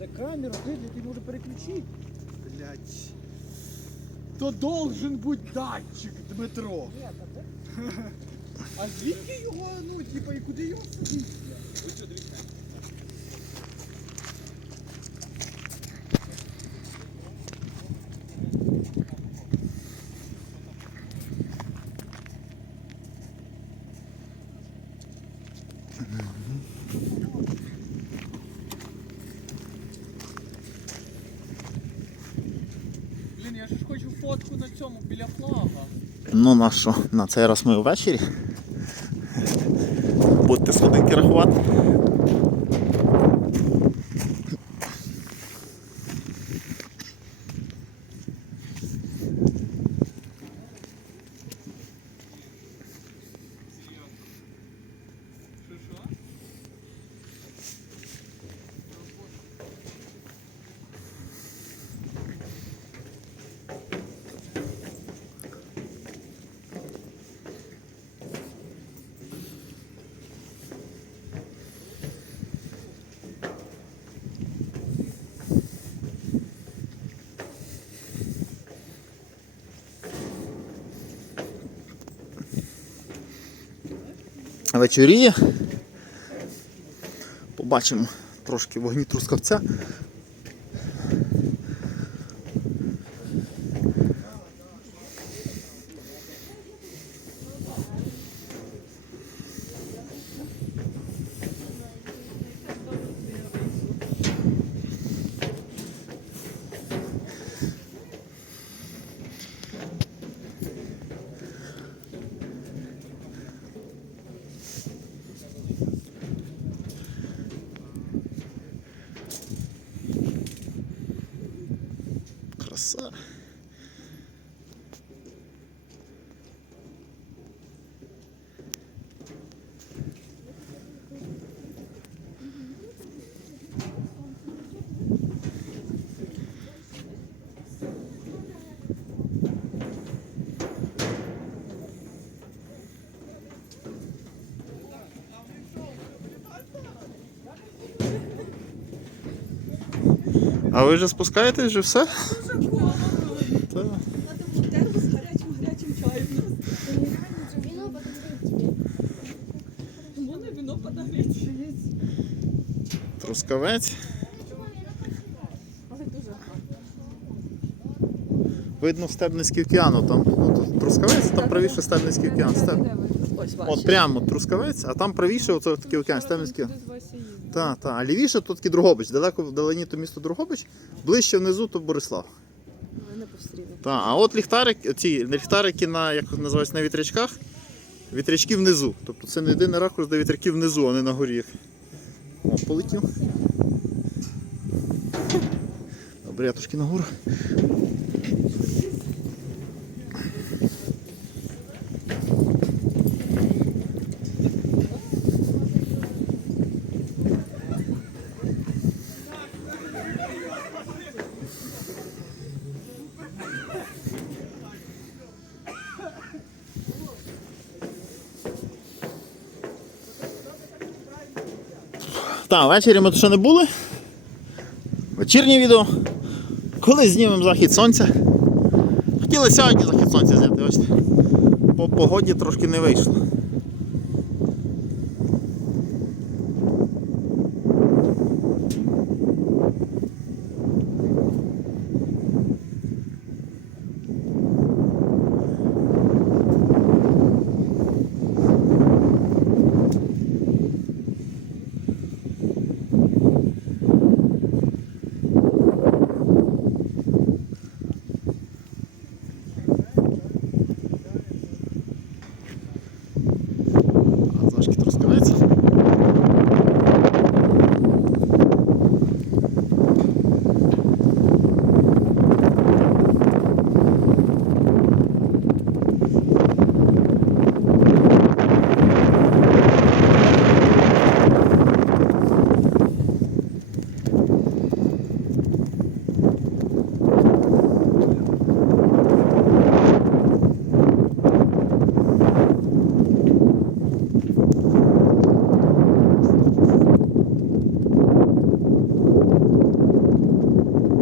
Це камера, видно, ти може переключити. Блять. То должен бути датчик, Дмитро. Ні, та це А звідки його, ну, типа, і куди його сидить? Блін, фотку на цьому біля флага. Ну на що? На цей раз ми ввечері. Будьте сходинки рахувати. Вечоріє. Побачимо трошки вогні трускавця. Burası. А ви вже спускаєтесь вже все? Так. термос з гарячим гарячим чаєм. Вино. Вино подогріти. Трускавець. Видно Стебницький океану. Там ну, трускавець, там правіше Стебницький океан. Стеб... От прямо трускавець, а там правіше оце такий океан, Стебницький океан. Так, так. А лівіше тут Другобич. Далеко вдалині то місто Другобич, ближче внизу то Борислав. Мене постріли. Так, а от ліхтарик, ці ліхтарики на як називається на вітрячках, вітрячки внизу. Тобто це не єдиний ракурс, де вітряки внизу, а не на горі. О, полетів. Добре, я трошки нагору. Так, ввечері ми тут ще не були. Вечірнє відео. Коли знімемо захід сонця. Хотіли сьогодні захід сонця зняти, бачите. По погоді трошки не вийшло. трошки трошки